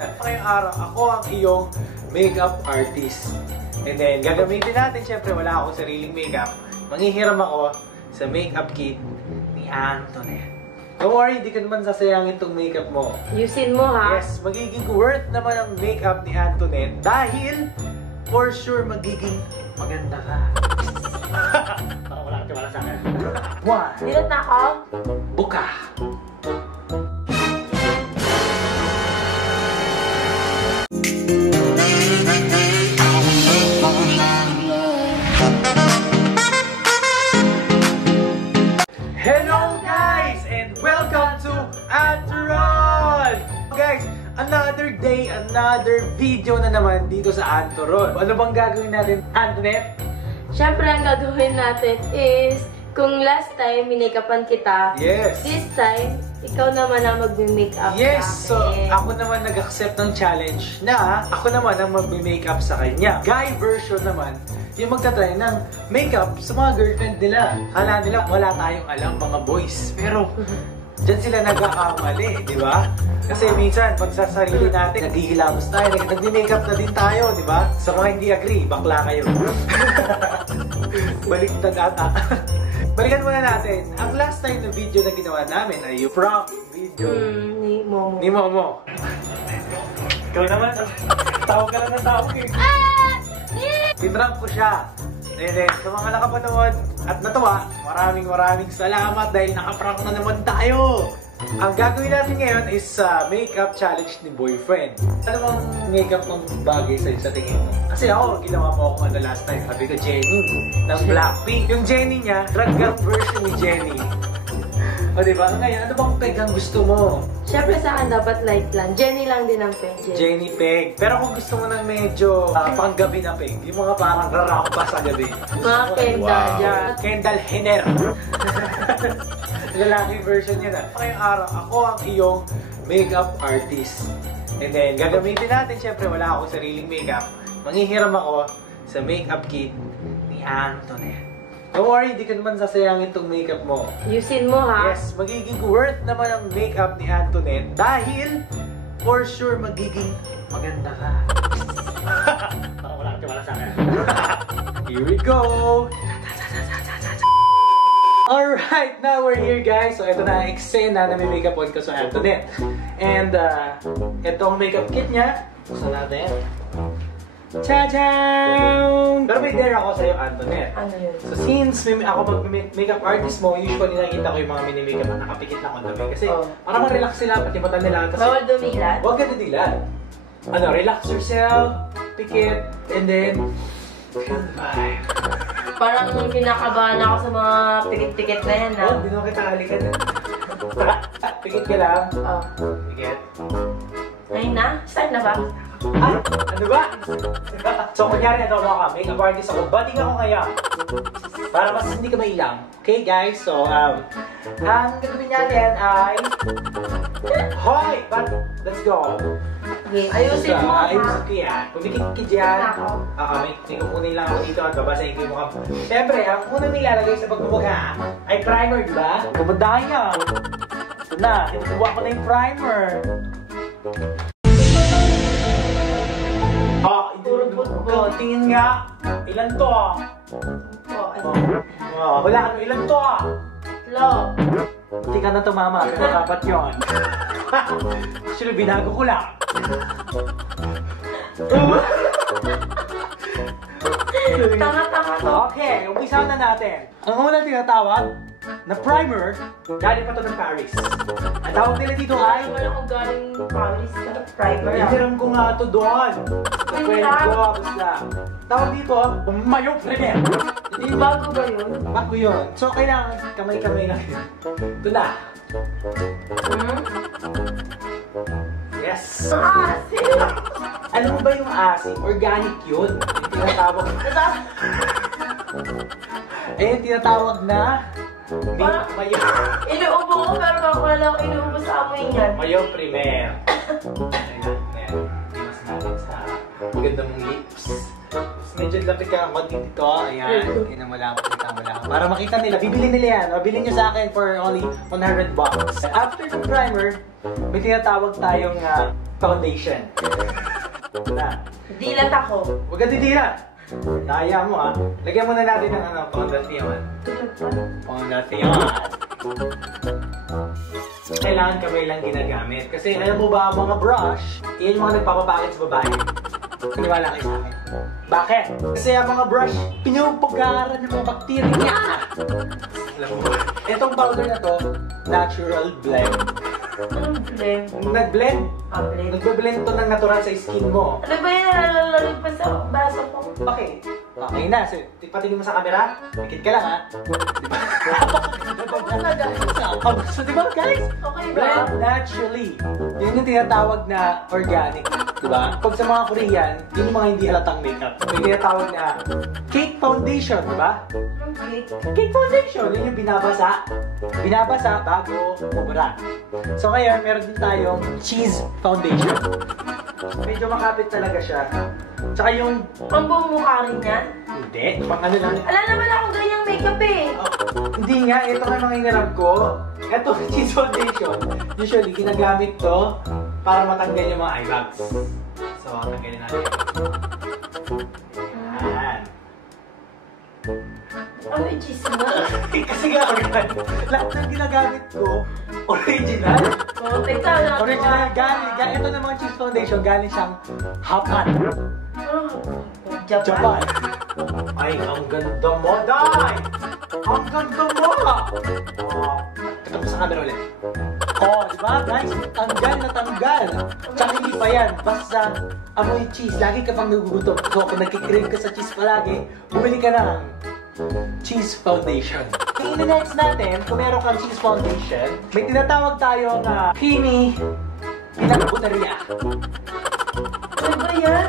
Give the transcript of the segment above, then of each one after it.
Ngayong araw, ako ang iyong makeup artist. And then, gagamitin natin, syempre wala akong sariling makeup. Manghihiram ako sa makeup kit ni Antoinette. Don't worry, di ka naman sasayangin itong makeup mo. Yusin mo, ha? Yes, magiging worth naman ang makeup ni Antoinette dahil for sure magiging maganda ka. Wala ka wala sa akin. One. Dilat na ako? Buka. Hello guys and welcome to Antoron! Guys, another day, another video na naman dito sa Antoron. Ano bang gagawin natin, Antoinette? Siyempre, ang gagawin natin is, kung last time, minake-upan kita, Yes! this time, ikaw naman ang mag-make-up Yes! sa So, akin. ako naman nag-accept ng challenge na ako naman ang mag-make-up sa kanya. Guy version naman, yung magta-try ng makeup sa mga girlfriend nila. Kala nila wala tayong alam, mga boys. Pero, dyan sila nagkakamali, di ba? Kasi minsan, pag sa sarili natin, naghihilamos tayo, nag-makeup na din tayo, di ba? Sa mga hindi agree, bakla kayo. Baliktad ata. Balikan muna natin. Ang last time na video na ginawa namin ay yung prank video. Ni Momo. Ni Momo. Ikaw naman, tawag ka lang ng tawag eh. Tinrank ko siya. And then, sa mga nakapanood at natuwa, maraming salamat dahil nakaprank na naman tayo. Ang gagawin natin ngayon is makeup challenge ni boyfriend. Ano bang makeup ng bagay sa'yo sa tingin mo? Kasi ako, ginawa mo ako last time. Sabi ko, Jenny, ng Blackpink. Yung Jenny niya, drag version ni Jenny. O diba? Ngayon, ano bang peg ang gusto mo? Siyempre sa akin, dapat light lang. Jenny lang din ang peg. Jenny peg. Pero kung gusto mo ng medyo panggabi na peg, yung mga parang rarak pa sa gabi. Mga Kendall dyan. Kendall Jenner. Lalaki version yun ah. Ngayong araw, ako ang iyong makeup artist. And then, gagamitin natin, syempre wala akong sariling makeup. Manghihiram ako sa makeup kit ni Antoinette. Don't worry, di ka naman sasayangin itong makeup mo. Yusin mo, ha? Yes, magiging worth naman ang makeup ni Antoinette dahil for sure magiging maganda ka. Wala sa akin. Here we go! Alright, now we're here guys. So ito na ang eksena na may makeup on ko sa Antoinette. And ito ang makeup kit niya. Buksan natin. Cha-chan! Pero may dare ako sa'yo, Antoinette. Ano yun? So since ako mag-makeup artist mo, usually nakikita ko yung mga mini-makeup na nakapikit na kontabi. Kasi parang ma-relax sila, pati mata nila. Bawal dumilat? Huwag ka dumilat. Ano, relax yourself, pikit, and then, goodbye. Parang kinakabahan ako sa mga pikit-pikit na yan, ha? Oh, hindi naman kita halikan na. Pikit ka lang. Oh. Pikit. Ayun na? Start na ba? Ah, ano ba? So, kunyari na daw ako, makeup artist ako. Bading ako ngayon. Para mas hindi ka mailang. Okay, guys? So, ang gagawin natin ay... Hoy! But, let's go! Okay, ayusin mo, ha? Ayusin ko yan. Pumikit ka dyan. May kukunin lang ako dito at babasahin ko yung mukha. Siyempre, ang unang nilalagay sa pagmumukha ay primer, di ba? Pumundahan niya. Ito na, inusuwa ko na yung primer. Tingin nga. Ilan to? Wala ano, ilan to? Lo. Hindi ka na tumama, pero dapat yun. Actually, binago ko lang. Tama to. Okay, umpisa na natin. Ang unang tinatawag na primer, galing pa to ng Paris. Ang tawag nila dito ay... Wala ko galing Paris na primer. Hiniram ko nga ito doon. Sa friend ko, basta. Tawag dito, Mayo Premier. Hindi bago ba yun? Bago yun. So, kailangan kamay-kamay lang yun. Ito na. Yes. Asin! Alam mo ba yung asin? Organic yun. Yung tinatawag. Yung tinatawag na... Mayo. Inuubo ko pero bako na lang inuubo sa amoy niyan. Mayo Premier. Ayan. Iwas natin sa maganda mong lips. Medyo lapit ka ang konti dito. Ayan. Tingnan mo lang. Para makita nila. Bibili nila yan. Bibili nyo sa akin for only $100. After the primer, may tinatawag tayong foundation. Na. Dilat ako. Huwag ka didilat. Daya mo ah. Lagyan muna natin ng ano, foundation. Foundation. Kailangan kamay lang ginagamit. Kasi alam mo ba, mga brush, yan yung mga nagpapapakit sa babae. Paniwala kayo sa akin. Bakit? Kasi ang mga brush, pinupugaran ng mga bakterya. Alam mo ba? Itong powder na to, natural blend. Anong blend? Nag-blend. Blend. Nagbe-blend to ng natural sa skin mo. Ano ba yan? Nalalalagay pa sa baso ko. Okay. Okay na. So, patingin mo sa camera. Pikit ka lang ha. So, di ba guys? Okay ba? Blend naturally. Yun yung tinatawag na organic. Di ba? Pag sa mga Korean, yun yung mga hindi halatang makeup. Yung tinatawag na cake foundation, di ba? Anong cake? Cake foundation, yun yung binabasa. Binabasa bago umura. So ngayon, meron din tayong cheese foundation. Medyo makapit talaga siya. Tsaka yung... Pang buong mukha rin yan? Hindi, pang ano lang. Ala naman akong ganyang makeup eh. Hindi nga, ito nga mga inalab ko. Ito, cheese foundation. Usually, ginagamit to para matanggal yung mga eye bags. So, tanggalin natin. Ayan. Ano yung cheese mo? Kasi nga, lahat ng ginagamit ko, original. Oh, teka lang. Original, galing. Ito na mga cheese foundation, galing siyang Japan. Japan. Ay, ang ganda mo, Day! Ang ganda mo! Oh, ito mo sa camera ulit. Oh, di ba, guys? Tanggal na tanggal. Tsaka hindi pa yan. Basta amoy cheese. Lagi ka pang nagugutom. So, kung nagkikrave ka sa cheese palagi, bumili ka ng cheese foundation. I-next natin, kung meron kang cheese foundation, may tinatawag tayo na creamy pinagbuteria. Ano ba yan?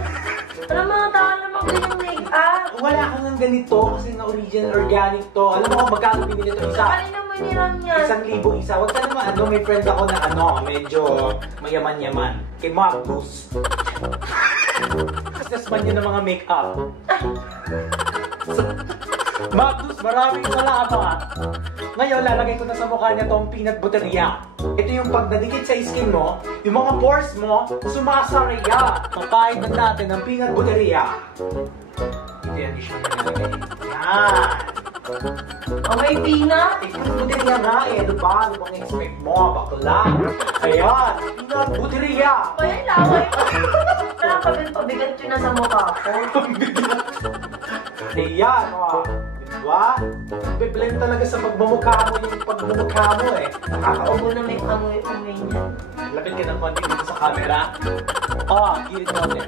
Ano mga tao naman ganyang make-up? Wala kang ng ganito kasi na original organic to. Alam mo kung magkano binili to isa? Kanina mo nilang yan. 1,000 isa. Huwag ka naman, may friend ako na medyo mayaman-yaman. Kay Magnus. Businessman yun ng mga make-up. Magnus, maraming salamat. Ngayon, lalagay ko na sa mukha niya tong peanut butteria. Ito yung pag nadikit sa skin mo, yung mga pores mo, sumasaraya. Papahid natin ng peanut butteria. Ito yung addition na nilagay. Yan. Oh, may peanut? Peanut butteria nga eh. Ano ba? Ano bang expect mo? Bakla. Ayan. Peanut butteria. Kaya laway mo. Parang pabigat yun na sa mukha ko. Ayan, o. Diba? Be-blend talaga sa pagmumukha mo yung pagmumukha mo eh. Nakakaubo na may amoy-amoy niya. Lapit ka ng konti dito sa camera. Gilid ka ulit.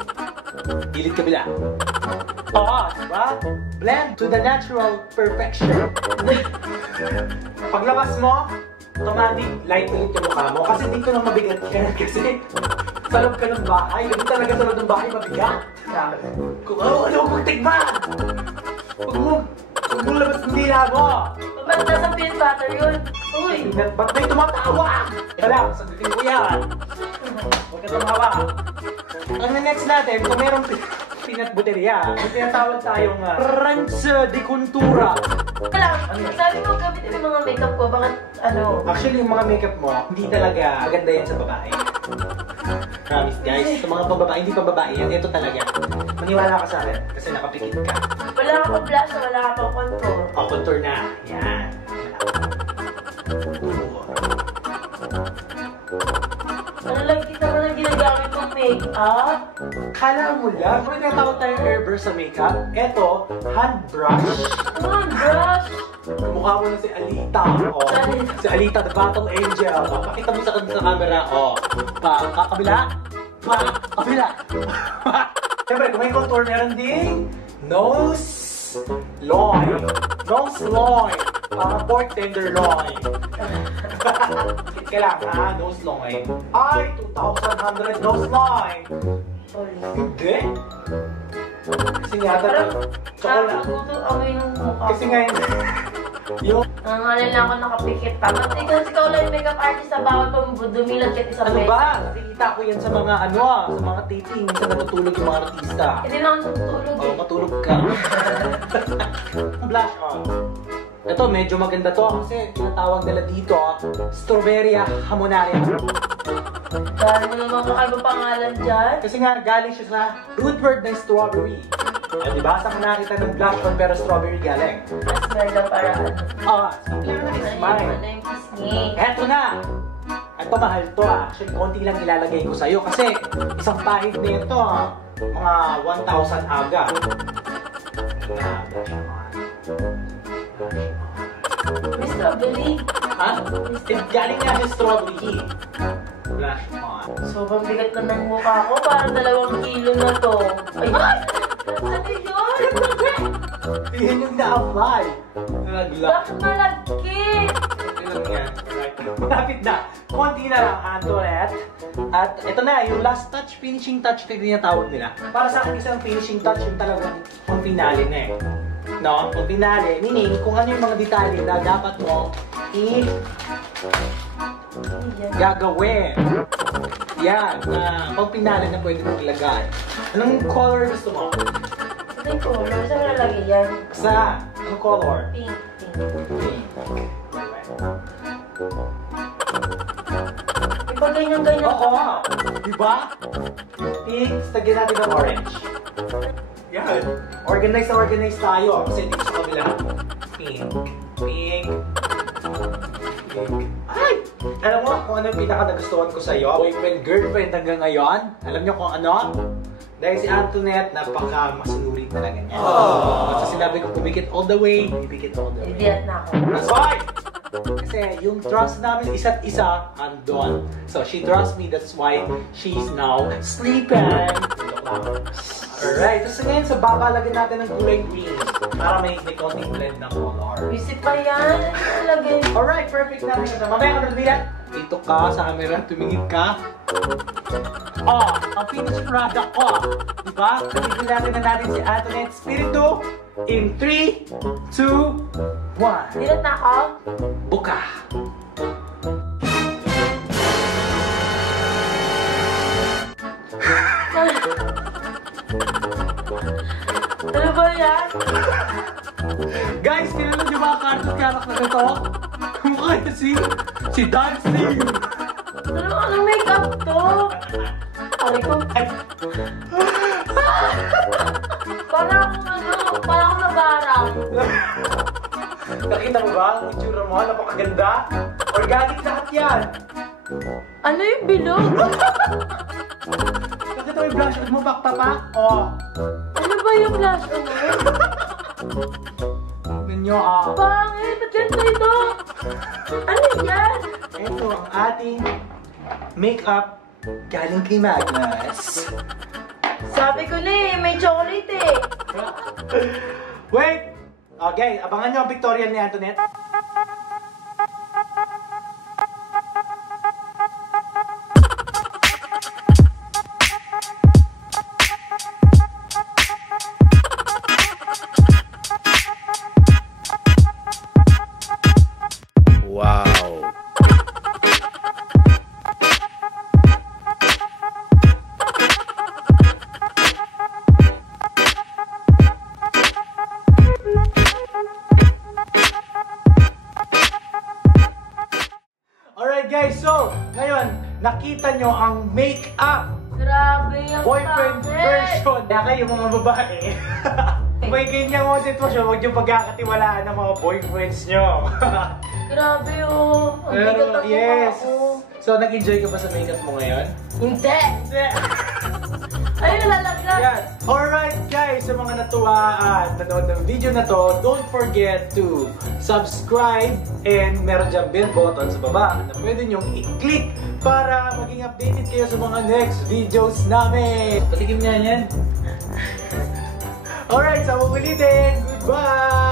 Gilid kabila. Diba? Blend to the natural perfection. Paglabas mo, automatic light ulit yung mukha mo. Kasi dito lang mabigat yan. Kasi sa loob ka ng bahay. Ganun talaga sa loob ng bahay mabigat. Kung ano magtigman! Huwag mo labas ng dila mo! Ba't nasa peanut butter yun? Uy! Ba't may tumatawa? Wala, sagutin ko yan. Huwag ka tumawa. Ang next natin, kung merong peanut butteria, may tinatawag tayong ranch de contura. Wala, sabi mo gamitin yung mga makeup ko, bakit ano? Actually, yung mga makeup mo, hindi talaga maganda yan sa babae. Promise guys, sa mga pababae, hindi pa babae yan, ito talaga. Maniwala ka sa akin, kasi nakapikit ka. Wala ka pang blush, wala ka pang contour. Contour na. Yan. Ano lang kita mo lang ginagamit kong make-up? Kala mo lang, kung tinatawag tayong airbrush sa makeup, eto, hand brush. Hand brush! Mukha mo na si Alita. Si Alita, the battle angel. Pakita mo sa camera. Kakabila. Kabila. Siyempre, kung may contour, meron ding nose loin. Nose loin. Pork tenderloin. Kit ka lang, ha? Nose loin. Ay, 2,100 nose loin. Hindi. Kasi nga, Parang amoy ng mukha. Kasi nga yung... Nangangalala lang ako nakapikit pa. Ba't ikaw lang yung makeup artist sa bawat dumilan kahit isang Ano beses? ba? Nakikita ko yan sa mga sa mga taping, sa natutulog yung mga artista. Hindi na ako natutulog Oo, matulog ka. Blush on. Ito, medyo maganda to kasi tinatawag nila dito, Strawberry Hamonaria. Dahil mo naman kakaiba pangalan dyan. Kasi nga, galing siya sa root word ng strawberry. Diba? Saan ka nakita ng blush on pero strawberry galing? Mas merda para ano. Smile. Ano yung pisngi. Eto na! Ito mahal to Actually, konti lang ilalagay ko sa'yo kasi isang pahig nito mga 1,000 aga. May strawberry. Ha? Galing nga sa strawberry. Blush on. Sobrang bigat na ng mukha ko. Parang 2 kilo na to. Ay! Ano yun? Yan yung na-apply. Bakit malagkit? Malapit na. Konti na lang, Antoinette. At ito na, yung last touch, finishing touch na tinatawag nila. Para sa akin, isang finishing touch yung talagang ang finale na eh. No? Ang finale, meaning kung ano yung mga detalye na dapat mo gagawin. Yan, pang finale na pwede mong ilagay. Anong color gusto mo? Ito yung color. Saan mo nalagay yan? Sa? Anong color? Pink. Pink. Iba ganyan-ganyan. Oo! Diba? Pink, tagyan natin ng orange. Yan. Organize na organize tayo. Kasi dito sa kabila. Pink. Pink. Pink. Ay! Alam mo kung ano yung pinaka-nagustuhan ko sa'yo? Boyfriend, girlfriend hanggang ngayon? Alam niyo kung ano? Dahil si Antoinette, napaka-masunurin talaga niya. At sa sinabi ko, pumikit all the way, pumikit all the way. Ibiyat na ako. That's why! Kasi yung trust namin isa't isa, andon. So she trusts me, that's why she's now sleeping. Alright, so ngayon sa baba, lagyan natin ng kulay green para may konting blend ng color. Visit pa yan. Ano lagay? Alright, perfect na rin. Mamaya ka nagbilat. Dito ka sa camera, tumingin ka. Ang finished product ko. Diba? Nagbilatin na natin si Antoinette Spiritu in 3, 2, 1. Bilat na ako? Buka! Ano ba yan? Guys, kilala niyo ba ang cartoon character na ito? Kumukha niya si Dancing! Anong make-up to? Aray ko. Ay! Parang nabarang. Nakita mo ba ang itsura mo? Napakaganda! Organic lahat yan! Ano yung bilog? Nakita mo yung blush on mo, pakpapak? Ano ba yung blush on mo? Ganyo, Pangit! Ba't ganito ito? Ano yan? Ito ang ating makeup galing kay Magnus. Sabi ko na may chocolate eh. Wait! Okay, abangan nyo ang pictorial ni Antoinette. Wow. Alright guys, so ngayon nakita nyo ang make-up Grabe yung boyfriend version. Kaya kayo mga babae, may ganyan mga sitwasyon, huwag nyo pagkakatiwalaan ng mga boyfriends nyo. Grabe oh. Ang bigat Pero ang yes. mukha ko. So nag-enjoy ka ba sa makeup mo ngayon? Hindi. Hindi. Ayun, lalaglag. Yan. Alright guys, sa mga natuwa at nanood ng video na to, don't forget to subscribe and meron dyan bell button sa baba na pwede nyong i-click para maging updated kayo sa mga next videos namin. Patikim niya yan. Alright, sa ulitin. Goodbye!